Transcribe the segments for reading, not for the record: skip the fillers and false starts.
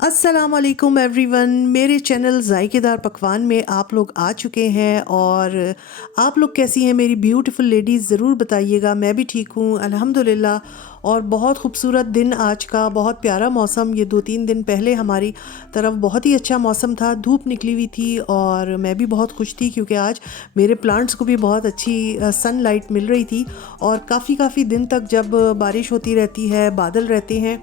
अस्सलाम वालेकुम एवरीवन। मेरे चैनल ज़ायकेदार पकवान में आप लोग आ चुके हैं और आप लोग कैसी हैं मेरी ब्यूटीफुल लेडीज़, ज़रूर बताइएगा। मैं भी ठीक हूँ अल्हम्दुलिल्लाह। और बहुत खूबसूरत दिन आज का, बहुत प्यारा मौसम। ये 2-3 दिन पहले हमारी तरफ बहुत ही अच्छा मौसम था, धूप निकली हुई थी और मैं भी बहुत खुश थी क्योंकि आज मेरे प्लांट्स को भी बहुत अच्छी सनलाइट मिल रही थी। और काफ़ी दिन तक जब बारिश होती रहती है, बादल रहते हैं,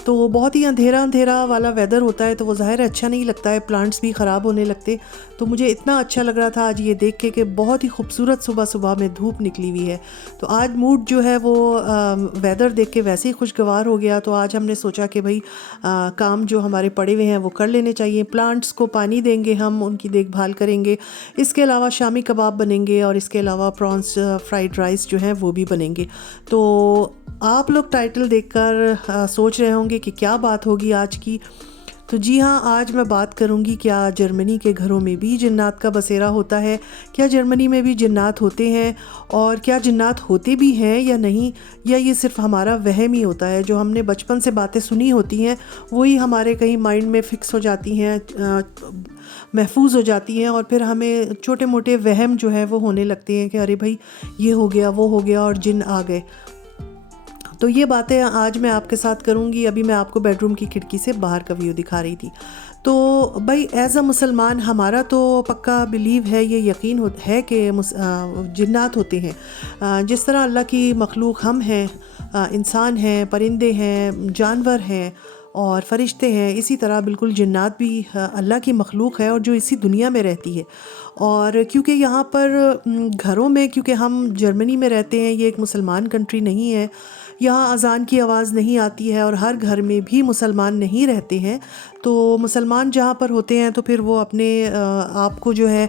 तो बहुत ही अंधेरा अंधेरा वाला वेदर होता है, तो वो ज़ाहिर अच्छा नहीं लगता है, प्लांट्स भी ख़राब होने लगते। तो मुझे इतना अच्छा लग रहा था आज ये देख के कि बहुत ही खूबसूरत सुबह सुबह में धूप निकली हुई है। तो आज मूड जो है वो वेदर देख के वैसे ही खुशगवार हो गया। तो आज हमने सोचा कि भाई काम जो हमारे पड़े हुए हैं वो कर लेने चाहिए। प्लांट्स को पानी देंगे, हम उनकी देखभाल करेंगे। इसके अलावा शामी कबाब बनेंगे और इसके अलावा प्रॉन्स फ्राइड राइस जो हैं वो भी बनेंगे। तो आप लोग टाइटल देखकर सोच रहे होंगे कि क्या बात होगी आज की। तो जी हाँ, आज मैं बात करूँगी क्या जर्मनी के घरों में भी जिन्नात का बसेरा होता है, क्या जर्मनी में भी जिन्नात होते हैं और क्या जिन्नात होते भी हैं या नहीं, या ये सिर्फ हमारा वहम ही होता है। जो हमने बचपन से बातें सुनी होती हैं वही हमारे कहीं माइंड में फ़िक्स हो जाती हैं, महफूज हो जाती हैं और फिर हमें छोटे मोटे वहम जो है वो होने लगते हैं कि अरे भाई ये हो गया, वो हो गया और जिन आ गए। तो ये बातें आज मैं आपके साथ करूँगी। अभी मैं आपको बेडरूम की खिड़की से बाहर का व्यू दिखा रही थी। तो भाई एज़ अ मुसलमान हमारा तो पक्का बिलीव है, ये यकीन है कि जिन्नात होते हैं। जिस तरह अल्लाह की मखलूक हम हैं, इंसान हैं, परिंदे हैं, जानवर हैं और फरिश्ते हैं, इसी तरह बिल्कुल जिन्नात भी अल्लाह की मखलूक है और जो इसी दुनिया में रहती है। और क्योंकि यहाँ पर घरों में, क्योंकि हम जर्मनी में रहते हैं, ये एक मुसलमान कंट्री नहीं है, यहाँ अज़ान की आवाज़ नहीं आती है और हर घर में भी मुसलमान नहीं रहते हैं। तो मुसलमान जहाँ पर होते हैं तो फिर वो अपने आप को जो है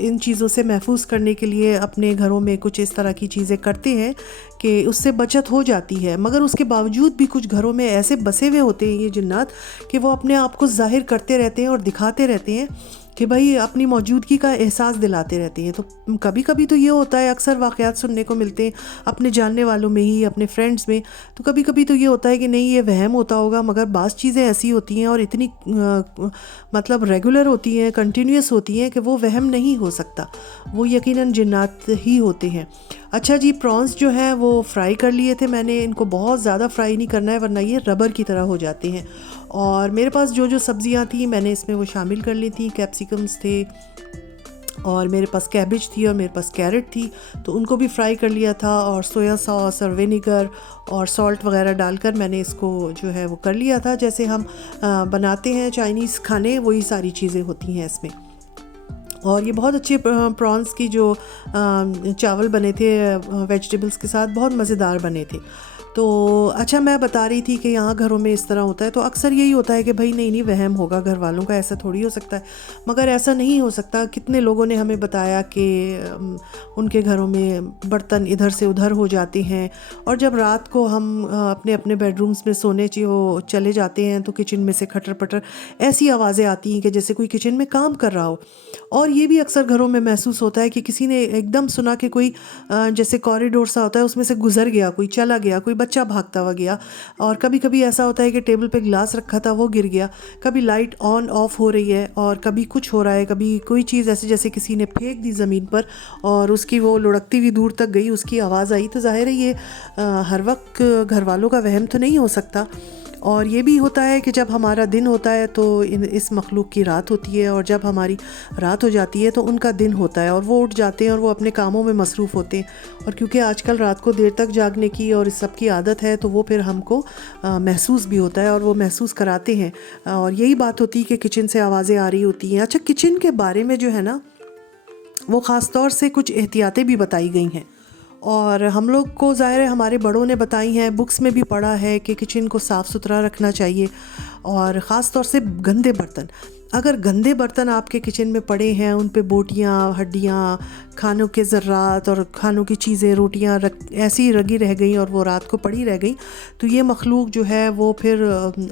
इन चीज़ों से महफूज करने के लिए अपने घरों में कुछ इस तरह की चीज़ें करते हैं कि उससे बचत हो जाती है। मगर उसके बावजूद भी कुछ घरों में ऐसे बसे हुए होते हैं ये जिन्नात कि वो अपने आप को ज़ाहिर करते रहते हैं और दिखाते रहते हैं कि भाई अपनी मौजूदगी का एहसास दिलाते रहते हैं। तो कभी कभी तो ये होता है, अक्सर वाक़यात सुनने को मिलते हैं अपने जानने वालों में ही, अपने फ्रेंड्स में। तो कभी कभी तो ये होता है कि नहीं ये वहम होता होगा, मगर बाज़ चीज़ें ऐसी होती हैं और इतनी मतलब रेगुलर होती हैं, कंटिन्यूस होती हैं कि वो वहम नहीं हो सकता, वो यकीनन जिन्नात ही होते हैं। अच्छा जी, प्रॉन्स जो हैं वो फ्राई कर लिए थे मैंने। इनको बहुत ज़्यादा फ्राई नहीं करना है वरना ये रबर की तरह हो जाते हैं। और मेरे पास जो जो सब्ज़ियाँ थी मैंने इसमें वो शामिल कर ली थी। कैप्सिकम्स थे और मेरे पास कैबेज थी और मेरे पास कैरेट थी, तो उनको भी फ्राई कर लिया था। और सोया सॉस और विनेगर और सॉल्ट वगैरह डालकर मैंने इसको जो है वो कर लिया था। जैसे हम बनाते हैं चाइनीज़ खाने, वही सारी चीज़ें होती हैं इसमें। और ये बहुत अच्छे प्रॉन्स की जो चावल बने थे वेजिटेबल्स के साथ, बहुत मज़ेदार बने थे। तो अच्छा, मैं बता रही थी कि यहाँ घरों में इस तरह होता है। तो अक्सर यही होता है कि भाई नहीं वहम होगा घर वालों का, ऐसा थोड़ी हो सकता है। मगर ऐसा नहीं हो सकता। कितने लोगों ने हमें बताया कि उनके घरों में बर्तन इधर से उधर हो जाते हैं और जब रात को हम अपने अपने बेडरूम्स में सोने चले जाते हैं तो किचन में से खटर पटर ऐसी आवाज़ें आती हैं कि जैसे कोई किचन में काम कर रहा हो। और ये भी अक्सर घरों में महसूस होता है कि किसी ने एकदम सुना कि कोई जैसे कॉरिडोर सा होता है उसमें से गुजर गया, कोई चला गया, कोई बच्चा भागता हुआ गया। और कभी कभी ऐसा होता है कि टेबल पे ग्लास रखा था वो गिर गया, कभी लाइट ऑन ऑफ हो रही है और कभी कुछ हो रहा है, कभी कोई चीज़ ऐसे जैसे किसी ने फेंक दी ज़मीन पर और उसकी वो लुढ़कती हुई दूर तक गई, उसकी आवाज़ आई। तो ज़ाहिर है ये हर वक्त घर वालों का वहम तो नहीं हो सकता। और ये भी होता है कि जब हमारा दिन होता है तो इस मखलूक की रात होती है और जब हमारी रात हो जाती है तो उनका दिन होता है और वो उठ जाते हैं और वो अपने कामों में मसरूफ़ होते हैं। और क्योंकि आजकल रात को देर तक जागने की और इस सब की आदत है तो वो फिर हमको महसूस भी होता है और वो महसूस कराते हैं। और यही बात होती है कि किचन से आवाज़ें आ रही होती हैं। अच्छा, किचन के बारे में जो है ना, वो ख़ास तौर से कुछ एहतियातें भी बताई गई हैं और हम लोग को ज़ाहिर है हमारे बड़ों ने बताई हैं, बुक्स में भी पढ़ा है कि किचन को साफ़ सुथरा रखना चाहिए और ख़ास तौर से गंदे बर्तन। अगर गंदे बर्तन आपके किचन में पड़े हैं, उन पे बोटियाँ, हड्डियाँ, खानों के ज़र्रात और खानों की चीज़ें, रोटियाँ ऐसी ही रगी रह गई और वो रात को पड़ी रह गई, तो ये मखलूक जो है वो फिर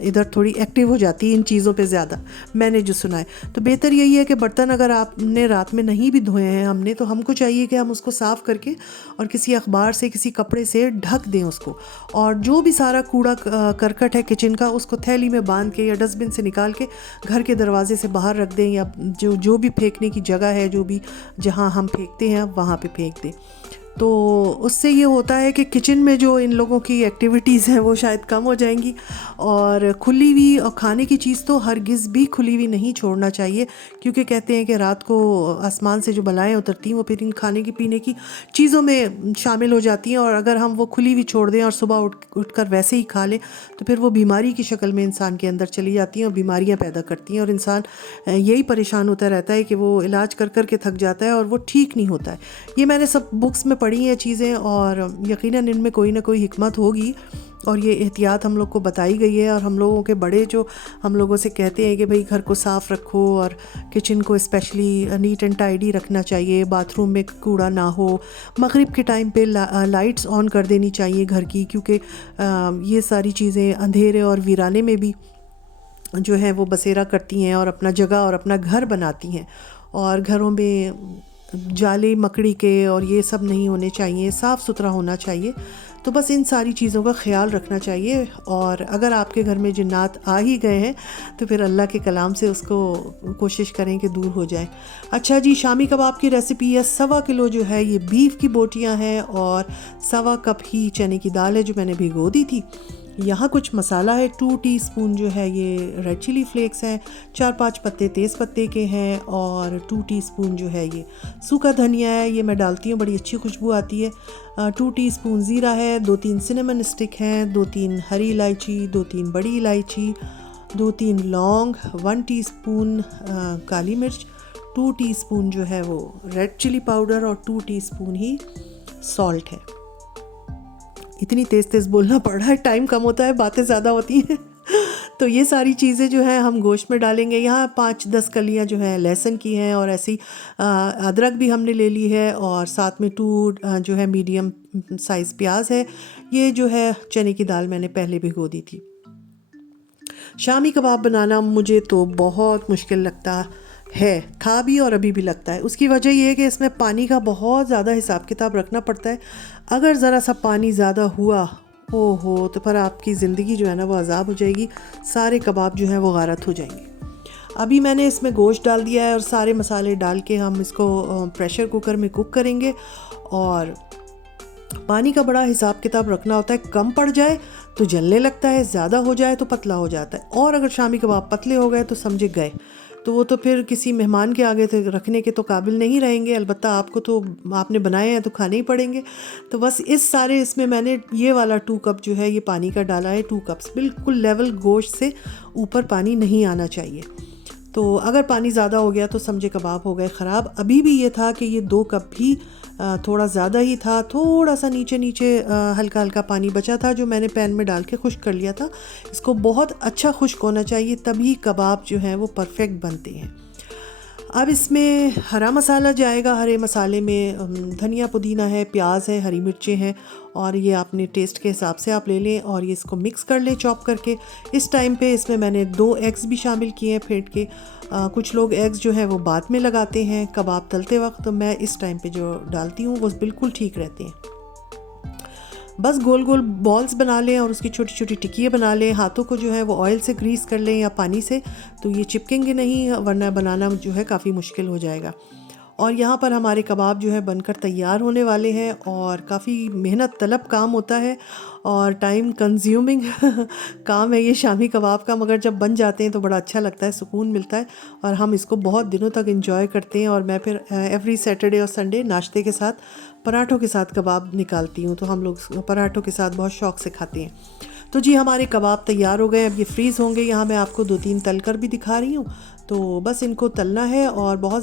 इधर थोड़ी एक्टिव हो जाती है इन चीज़ों पे ज़्यादा, मैंने जो सुना है। तो बेहतर यही है कि बर्तन अगर आपने रात में नहीं भी धोए हैं हमने, तो हमको चाहिए कि हम उसको साफ़ करके और किसी अखबार से, किसी कपड़े से ढक दें उसको, और जो भी सारा कूड़ा करकट है किचन का, उसको थैली में बांध के या डस्टबिन से निकाल के घर के दरवाजे से बाहर रख दें, या जो भी फेंकने की जगह है, जो भी जहाँ हम फेंकते हैं वहाँ पे फेंक दें। तो उससे ये होता है कि किचन में जो इन लोगों की एक्टिविटीज़ हैं वो शायद कम हो जाएंगी। और खुली हुई और खाने की चीज़ तो हरगिज़ भी खुली हुई नहीं छोड़ना चाहिए, क्योंकि कहते हैं कि रात को आसमान से जो बलाएँ उतरती हैं वो फिर इन खाने की पीने की चीज़ों में शामिल हो जाती हैं, और अगर हम वो खुली हुई छोड़ दें और सुबह उठकर वैसे ही खा लें, तो फिर वो बीमारी की शक्ल में इंसान के अंदर चली जाती हैं और बीमारियाँ पैदा करती हैं, और इंसान यही परेशान होता रहता है कि वो इलाज कर कर के थक जाता है और वो ठीक नहीं होता है। ये मैंने सब बुक्स में पढ़ी हैं चीज़ें, और यकीनन इनमें कोई ना कोई हिकमत होगी, और ये एहतियात हम लोग को बताई गई है। और हम लोगों के बड़े जो हम लोगों से कहते हैं कि भाई घर को साफ़ रखो और किचन को स्पेशली नीट एंड टाइडी रखना चाहिए, बाथरूम में कूड़ा ना हो, मगरिब के टाइम पे लाइट्स ऑन कर देनी चाहिए घर की, क्योंकि ये सारी चीज़ें अंधेरे और वीराने में भी जो है वो बसेरा करती हैं और अपना जगह और अपना घर बनाती हैं। और घरों में जाले मकड़ी के और ये सब नहीं होने चाहिए, साफ़ सुथरा होना चाहिए। तो बस इन सारी चीज़ों का ख्याल रखना चाहिए। और अगर आपके घर में जिन्नात आ ही गए हैं तो फिर अल्लाह के कलाम से उसको कोशिश करें कि दूर हो जाए। अच्छा जी, शामी कबाब की रेसिपी है। 1.25 किलो जो है ये बीफ की बोटियां हैं, और 1.25 कप ही चने की दाल है जो मैंने भिगो दी थी। यहाँ कुछ मसाला है, 2 टीस्पून जो है ये रेड चिली फ्लेक्स हैं, 4-5 पत्ते तेज़ पत्ते के हैं, और 2 टीस्पून जो है ये सूखा धनिया है, ये मैं डालती हूँ, बड़ी अच्छी खुशबू आती है। 2 टीस्पून ज़ीरा है, 2-3 सिनेमन स्टिक हैं, 2-3 हरी इलायची, 2-3 बड़ी इलायची, 2-3 लौंग, 1 टीस्पून काली मिर्च, 2 टीस्पून जो है वो रेड चिली पाउडर, और 2 टीस्पून ही सॉल्ट है। इतनी तेज़ बोलना पड़ रहा है, टाइम कम होता है, बातें ज़्यादा होती हैं। तो ये सारी चीज़ें जो हैं हम गोश्त में डालेंगे। यहाँ 5-10 कलियाँ जो हैं लहसुन की हैं, और ऐसी अदरक भी हमने ले ली है, और साथ में 2 जो है मीडियम साइज़ प्याज है। ये जो है चने की दाल मैंने पहले भिगो दी थी। शामी कबाब बनाना मुझे तो बहुत मुश्किल लगता है, था भी और अभी भी लगता है। उसकी वजह ये है कि इसमें पानी का बहुत ज़्यादा हिसाब किताब रखना पड़ता है। अगर ज़रा सा पानी ज़्यादा हुआ, ओहो, तो फिर आपकी ज़िंदगी जो है ना वो अज़ाब हो जाएगी, सारे कबाब जो हैं वो गारत हो जाएंगे। अभी मैंने इसमें गोश्त डाल दिया है, और सारे मसाले डाल के हम इसको प्रेशर कुकर में कुक करेंगे। और पानी का बड़ा हिसाब किताब रखना होता है, कम पड़ जाए तो जलने लगता है, ज़्यादा हो जाए तो पतला हो जाता है, और अगर शामी कबाब पतले हो गए तो समझे गए, तो वो तो फिर किसी मेहमान के आगे तो रखने के तो काबिल नहीं रहेंगे। अलबत्ता आपको तो, आपने बनाए हैं तो खाने ही पड़ेंगे। तो बस इसमें मैंने ये वाला 2 कप जो है ये पानी का डाला है, 2 कप्स, बिल्कुल लेवल गोश्त से ऊपर पानी नहीं आना चाहिए। तो अगर पानी ज़्यादा हो गया तो समझे कबाब हो गए ख़राब। अभी भी ये था कि ये 2 कप भी थोड़ा ज़्यादा ही था, थोड़ा सा नीचे हल्का हल्का पानी बचा था जो मैंने पैन में डाल के खुश्क कर लिया था। इसको बहुत अच्छा खुश्क होना चाहिए, तभी कबाब जो हैं वो परफेक्ट बनते हैं। अब इसमें हरा मसाला जाएगा। हरे मसाले में धनिया पुदीना है, प्याज है, हरी मिर्चें हैं, और ये आपने टेस्ट के हिसाब से आप ले लें, और ये इसको मिक्स कर लें चॉप करके। इस टाइम पे इसमें मैंने 2 एग्स भी शामिल किए हैं फेंट के। कुछ लोग एग्स जो है वो बाद में लगाते हैं कबाब तलते वक्त, तो मैं इस टाइम पे जो डालती हूँ वो बिल्कुल ठीक रहते हैं। बस गोल गोल बॉल्स बना लें और उसकी छोटी छोटी टिक्कियाँ बना लें। हाथों को जो है वो ऑयल से ग्रीस कर लें या पानी से, तो ये चिपकेंगे नहीं, वरना बनाना जो है काफ़ी मुश्किल हो जाएगा। और यहाँ पर हमारे कबाब जो है बनकर तैयार होने वाले हैं, और काफ़ी मेहनत तलब काम होता है और टाइम कंज्यूमिंग काम है ये शामी कबाब का, मगर जब बन जाते हैं तो बड़ा अच्छा लगता है, सुकून मिलता है, और हम इसको बहुत दिनों तक एंजॉय करते हैं। और मैं फिर एवरी सैटरडे और संडे नाश्ते के साथ पराठों के साथ कबाब निकालती हूँ, तो हम लोग पराठों के साथ बहुत शौक़ से खाते हैं। तो जी हमारे कबाब तैयार हो गए, अब ये फ्रीज़ होंगे। यहाँ मैं आपको 2-3 तल कर भी दिखा रही हूँ। तो बस इनको तलना है, और बहुत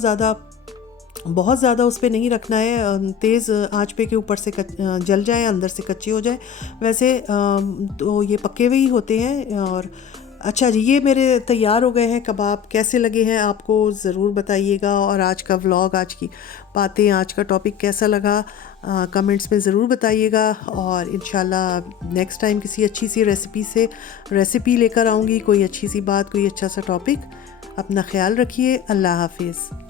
ज़्यादा उस पर नहीं रखना है, तेज़ आंच पे के ऊपर से जल जाए, अंदर से कच्चे हो जाए। वैसे तो ये पके हुए ही होते हैं, और अच्छा जी, ये मेरे तैयार हो गए हैं कबाब। कैसे लगे हैं आपको ज़रूर बताइएगा। और आज का व्लॉग, आज की बातें, आज का टॉपिक कैसा लगा कमेंट्स में ज़रूर बताइएगा। और इंशाल्लाह नेक्स्ट टाइम किसी अच्छी सी रेसिपी लेकर आऊँगी, कोई अच्छी सी बात, कोई अच्छा सा टॉपिक। अपना ख्याल रखिए। अल्लाह हाफिज़।